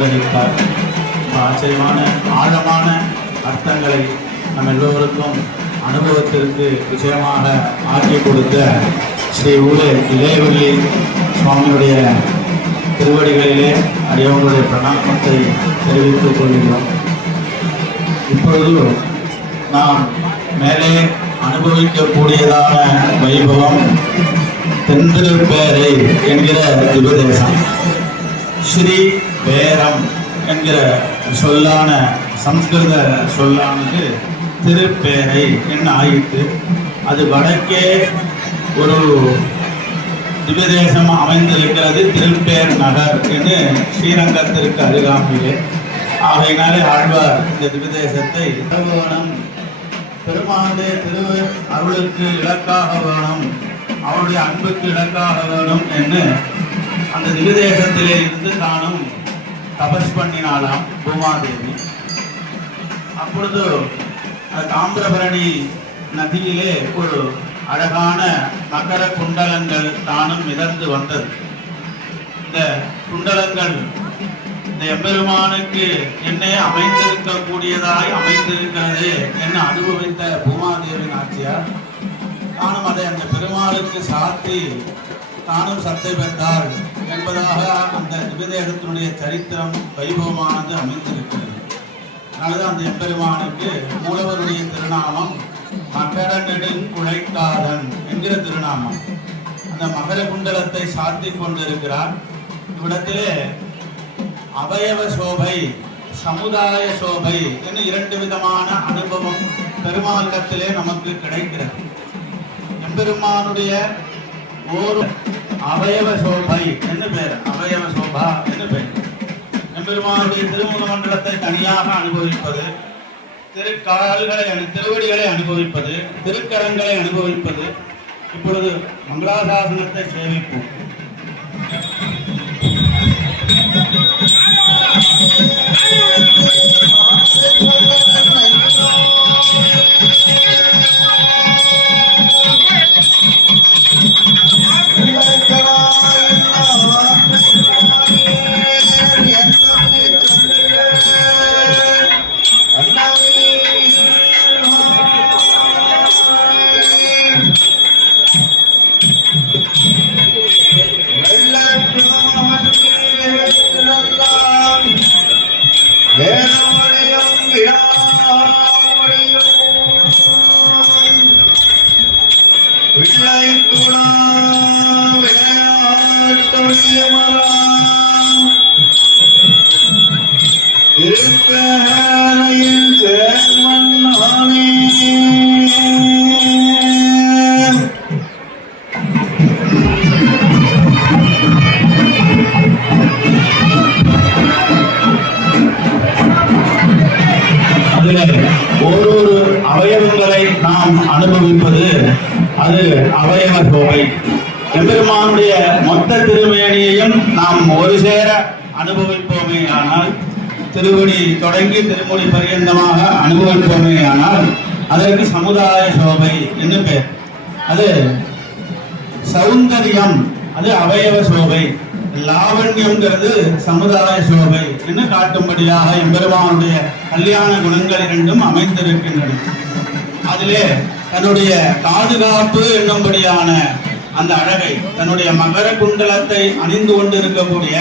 அனுகிரகித்தார் ஆச்சரியமான ஆழமான அர்த்தங்களை நம் எல்லோருக்கும் அனுபவத்திற்கு விஷயமாக ஆக்கி கொடுத்த ஸ்ரீ ஊரே இளையவள்ளி சுவாமியுடைய திருவடிகளிலே அடியவங்களுடைய பிரணாமத்தை தெரிவித்துக் கொள்கிறோம். இப்பொழுது நாம் மேலே அனுபவிக்கக்கூடியதான வைபவம் தென்திருப்பேரை என்கிற திபதேசம் ஸ்ரீ பேரம் என்கிற சொல்லான சம்ஸ்கிருத சொல்லானது திருப்பேரை என்ன ஆயிற்று? அது வடக்கே ஒரு திவ்யதேசம் அமைந்திருக்கிறது திருப்பேர் நகர் என்று ஸ்ரீரங்கத்திற்கு அருகாமையிலே. ஆகையினாலே ஆழ்வார் இந்த திவ்யதேசத்தை வேணும் பெருமானுடைய திரு அருளுக்கு இலக்காக வேணும் அவருடைய அன்புக்கு இலக்காக வேணும் என்று அந்த திவ்யதேசத்திலே இருந்து தானும் தபஸ் பண்ணினாலாம் பூமாதேவி. அப்பொழுது தாமிரபரணி நதியிலே ஒரு அழகான மகர குண்டலங்கள் தானும் மிதந்து வந்தது. இந்த குண்டலங்கள் இந்த எம்பெருமானுக்கு என்னே அமைந்திருக்கக்கூடியதாய் அமைந்திருக்கிறது என்ன அனுபவித்த பூமாதேவி நாச்சியார் தானும் அதை அந்த பெருமாளுக்கு சாத்தி தானும் சத்தை பெற்றார் என்பதாக அந்த திவ்யதேசத்தினுடைய சரித்திரம் வைபவமானது அமைந்திருக்கிறது. அதனாலதான் அந்த எம்பெருமானுக்கு மூலவருடைய திருநாமம் மகர நெடுங்குழைக்காதன் என்கிற திருநாமம். அந்த மகர குண்டலத்தை சாத்தி கொண்டிருக்கிறார். இவ்விடத்திலே அவயவ சோபை சமுதாய சோபை என்று இரண்டு விதமான அனுபவம் பெருமாளிடத்திலே நமக்கு கிடைக்கிறது. எம்பெருமானுடைய ஒரு அவயவ சோபை என்று பெயர் அவயவ சோபா என்று பெயர் எம்பெருமானுடைய திருமுக மண்டலத்தை தனியாக அனுபவிப்பது திருக்கால்களை அனு- திருவடிகளை அனுபவிப்பது திருக்கரங்களை அனுபவிப்பது இப்பொழுது மங்களாசாசனத்தை சேவிப்போம் திருப்பேரையில் சேர்மன் நானே அதில் ஓரொரு அவயவங்களை நாம் அனுபவிப்பது அது அவயவ சோபை. எம்பெருமானுடைய மொத்த திருமேனியையும் நாம் ஒரு சேர அனுபவிப்போமே ஆனால் திருவடி தொடங்கி திருமொழி பரியந்தமாக அனுபவிப்போமே ஆனால் அதற்கு சமுதாய சோபை என்று பேர் அது சௌந்தரியம் அது அவயவ சோபை. லாவண்யம்ங்கிறது சமுதாய சோபை என்று காட்டும்படியாக எம்பெருமானுடைய கல்யாண குணங்கள் இரண்டும் அமைந்திருக்கின்றன. அதிலே தன்னுடைய பாதுகாப்பு என்னும்படியான அந்த அழகை தன்னுடைய மகர குண்டலத்தை அணிந்து கொண்டிருக்கக்கூடிய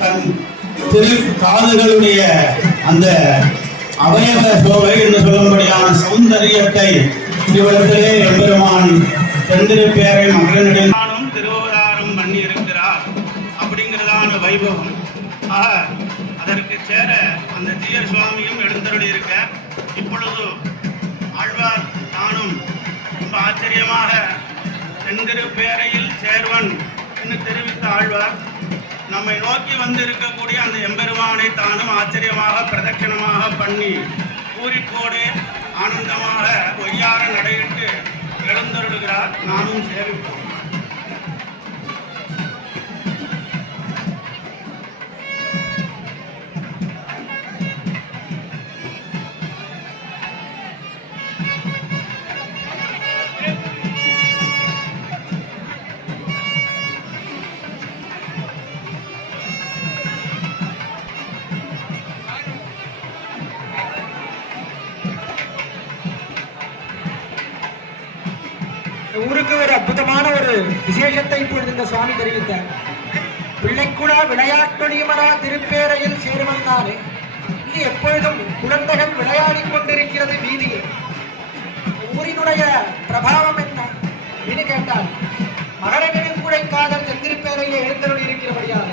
தன் திரு காதுகளுடைய அந்த அவயவ சோவை என்று சொல்லும்படியான சௌந்தரியத்தை இவ்விடத்திலே எம்பெருமான் தென்திருப்பேரை மகளிரிடையே நானும் திருவதாரம் பண்ணி இருக்கிறார் அப்படிங்கிறதான வைபவம். அதற்கு சேர அந்த தீயர் சுவாமியும் எழுந்தருளி இருக்க இப்பொழுது ஆச்சரியமாக ஆச்சரியமாக பேரையில் சேர்வன் என்று தெரிவித்த ஆழ்வார் நம்மை நோக்கி வந்திருக்கக்கூடிய அந்த எம்பெருமானை தானும் ஆச்சரியமாக பிரதட்சணமாக பண்ணி பூரிப்போடு ஆனந்தமாக ஒய்யார நடையிட்டு எழுந்தருளுகிறார். நாமும் சேவிப்போம். ஊருக்கு ஒரு அற்புதமான ஒரு விசேஷத்தை இப்பொழுது இந்த சுவாமி தெரிவித்தார். பிள்ளைக்குடா விளையாட்டொழியமரா திருப்பேரையில் சேருவந்தானே. இது எப்பொழுதும் குழந்தைகள் விளையாடிக் கொண்டிருக்கிறது வீதியில். ஊரினுடைய பிரபாவம் என்ன? என்று கேட்டால் மகர நெடுங்குடை காதல் தென்திருப்பேரையிலே எழுந்தருள் இருக்கிறபடியாக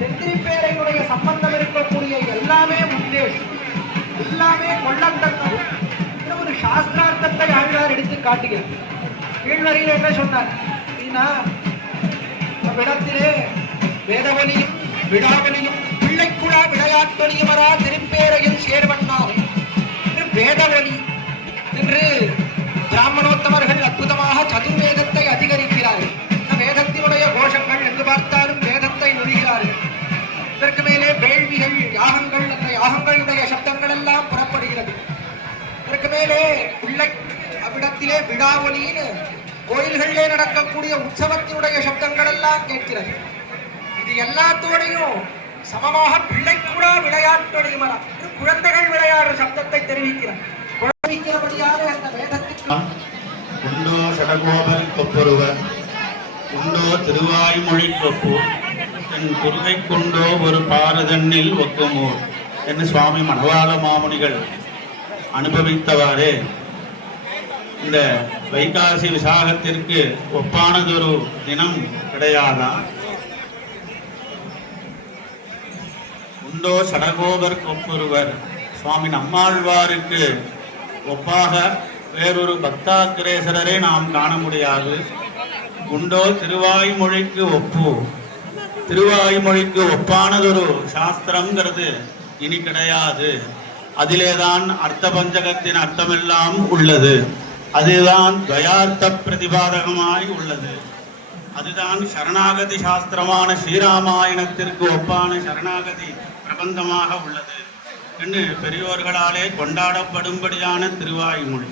தென்திருப்பேரையுடைய சம்பந்தம் இருக்கக்கூடிய எல்லாமே முன்னே எல்லாமே கொள்ளத்தக்க ஒரு சாஸ்திரார்த்தத்தை ஆழ்வார் எடுத்து காட்டுகிறது. கீழ்வரையில் என்ன சொன்னார்? அப்படின்னா அவ்விடத்திலே வேதவலியும் விடாவலியும் பிள்ளைக்குழா விளையாட்டொலியமரா திருப்பேரையில் சேர்வண்ணார். வேதவனி என்று பிராமணோத்தமர்கள் அற்புதமாக சதுர்வேதத்தை அதிகரிக்கிறார்கள். வேதத்தினுடைய கோஷங்கள் எங்கு பார்த்தாலும் வேதத்தை நுழைகிறார்கள் இதற்கு மேலே வேள்விகள் யாகங்கள் அந்த யாகங்களுடைய சப்தங்கள் எல்லாம் புறப்படுகிறது. இதற்கு மேலே பிள்ளை அவ்விடத்திலே விடாவலின்னு கோயில்களிலே நடக்கக்கூடிய உற்சவத்தினுடைய சப்தங்கள் எல்லாம் கேட்கிறது. இது எல்லாத்தோடையும் சமமாக பிள்ளை கூட விளையாட்டுடைய மரம் இது குழந்தைகள் விளையாடுற சப்தத்தை தெரிவிக்கிறார். குழந்தைக்கிறபடியாக அந்த வேதத்துக்கு உண்டோ சடகோபர் கொப்பொருவர் உண்டோ திருவாய்மொழி கொப்பு என் குருகை கொண்டோ ஒரு பாரதண்ணில் ஒக்குமோ என்று சுவாமி மணவாள மாமுனிகள் அனுபவித்தவாறே இந்த வைகாசி விசாகத்திற்கு ஒப்பானதொரு தினம் கிடையாதான் உண்டோ சடகோபர் கொப்பொருவர். சுவாமி நம்மாழ்வாருக்கு ஒப்பாக வேறொரு பக்தாக்கிரேசரரை நாம் காண முடியாது. உண்டோ திருவாய்மொழிக்கு ஒப்பு. திருவாய்மொழிக்கு ஒப்பானதொரு சாஸ்திரம்ங்கிறது இனி கிடையாது. அதிலேதான் அர்த்த பஞ்சகத்தின் அர்த்தமெல்லாம் உள்ளது. அதுதான் துவயார்த்த பிரதிபாதகமாய் உள்ளது. அதுதான் சரணாகதி சாஸ்திரமான ஸ்ரீராமாயணத்திற்கு ஒப்பான சரணாகதி பிரபந்தமாக உள்ளது. என்று பெரியோர்களாலே கொண்டாடப்படும்படியான திருவாய்மொழி.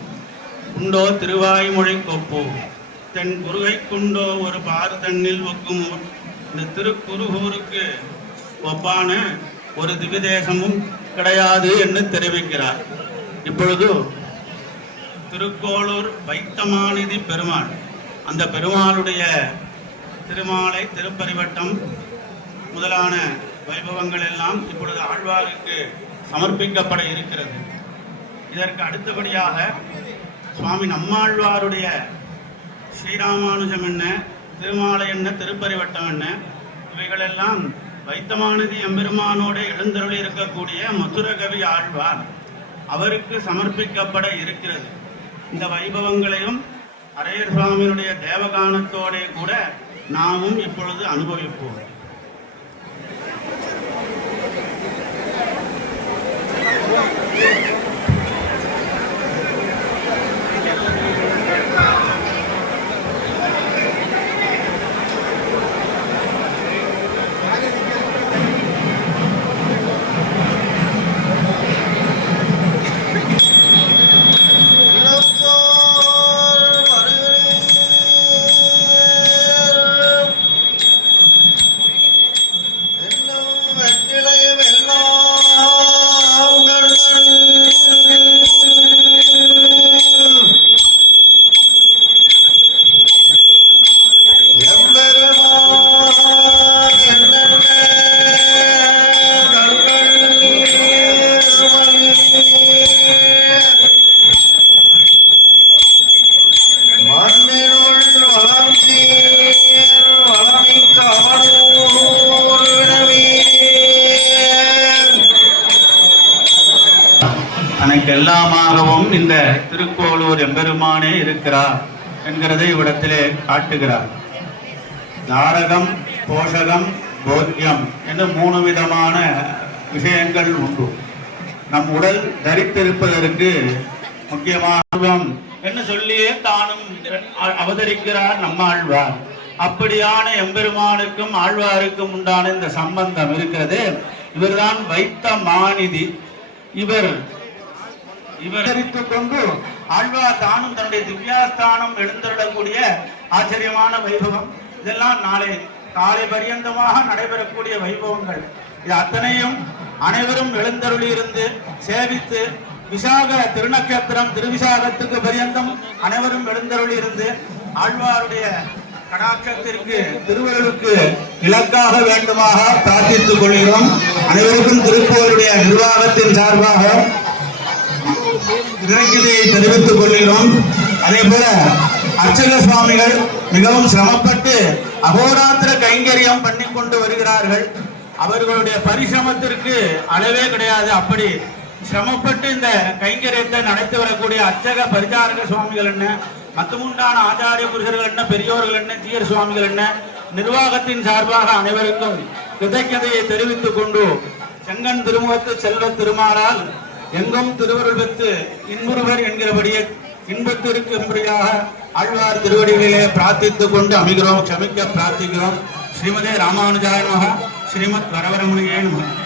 உண்டோ திருவாய்மொழி கொப்போ தென் குருகை குண்டோ ஒரு பாரு தண்ணில் ஒக்கும். இந்த திருக்குருகூருக்கு ஒப்பான ஒரு திவிதேசமும் கிடையாது என்று தெரிவிக்கிறார். இப்பொழுது திருக்கோளூர் வைத்தமாநிதி பெருமாள். அந்த பெருமாளுடைய திருமாலை திருப்பரிவட்டம் முதலான வைபவங்கள் எல்லாம் இப்பொழுது ஆழ்வாருக்கு சமர்ப்பிக்கப்பட இருக்கிறது. இதற்கு அடுத்தபடியாக சுவாமி நம்மாழ்வாருடைய ஸ்ரீராமானுஜம் என்ன திருமாலை என்ன திருப்பரிவட்டம் என்ன இவைகளெல்லாம் வைத்தமானதி எம்பெருமானோடு எழுந்தருளி இருக்கக்கூடிய மதுரகவி ஆழ்வார். அவருக்கு சமர்ப்பிக்கப்பட இருக்கிறது. இந்த வைபவங்களையும் அரையர் சுவாமியினுடைய தேவகானத்தோட கூட நாமும் இப்பொழுது அனுபவிப்போம். இந்த திருக்கோளூர் எம்பெருமானே இருக்கிறார் என்கிறதை இவ்விடத்திலே காட்டுகிறார். நாரகம் போஷகம் போத்தியம் என்று மூணு விதமான விஷயங்கள் உண்டு. நம் உடல் தரித்திருப்பதற்கு முக்கியமான என்று சொல்லியே தானும் அவதரிக்கிறார் அவதரிக்கிறார் நம்மாழ்வார் அப்படியான எம்பெருமானுக்கும் ஆழ்வாருக்கும் உண்டான இந்த சம்பந்தம் இருக்கிறது. இவர்தான் வைத்த மாநிதி. இவர் இவர் கொண்டு ஆழ்வார் தானும் தன்னுடைய திவ்யாஸ்தானம் எழுந்தருளக்கூடிய ஆச்சரியமான வைபவம். இதெல்லாம் நாளை காலை பரியந்தமாக நடைபெறக்கூடிய வைபவங்கள். இது அத்தனையும் அனைவரும் எழுந்தருளி இருந்து சேவித்து விசாக திருநக்கத்திரம் திருவிசாகத்துக்கு பரியந்தம் அனைவரும் எழுந்தருளி இருந்து ஆழ்வாருடைய கடாட்சத்திற்கு திருவருளுக்கு இலக்காக வேண்டுமாக பிரார்த்தித்துக் கொள்கிறோம். அனைவருக்கும் திருப்பூருடைய நிர்வாகத்தின் சார்பாக இறைக்கிதையை தெரிவித்துக் கொள்கிறோம். அதே போல அர்ச்சக சுவாமிகள் மிகவும் சிரமப்பட்டு அகோராத்திர கைங்கரியம் பண்ணி கொண்டு வருகிறார்கள். அவர்களுடைய பரிசிரமத்திற்கு அளவே கிடையாது. அப்படி சிரமப்பட்டு இந்த கைங்கரியத்தை நடத்தி வரக்கூடிய அர்ச்சக பரிசாரக சுவாமிகள் என்ன? மத்தமுண்டான ஆச்சாரிய புருஷர்கள் என்ன? பெரியோர்கள் என்ன? தீயர் சுவாமிகள் என்ன? நிர்வாகத்தின் சார்பாக அனைவருக்கும் கிருதಜ್ಞதையை தெரிவித்துக் கொண்டு செங்கன் திருமுகத்து செல்வ திருமாலால் எங்கும் திருவருள் பெற்று இன்புறுவர் என்கிறபடியே இன்பத்திற்கு என்படியாக ஆழ்வார் திருவடிகளிலே பிரார்த்தித்துக் கொண்டு அமைகிறோம் க்ஷமிக்க பிரார்த்திக்கிறோம். ஸ்ரீமதே ராமானுஜாய மகா ஸ்ரீமத் வரவரமுனியே நமக.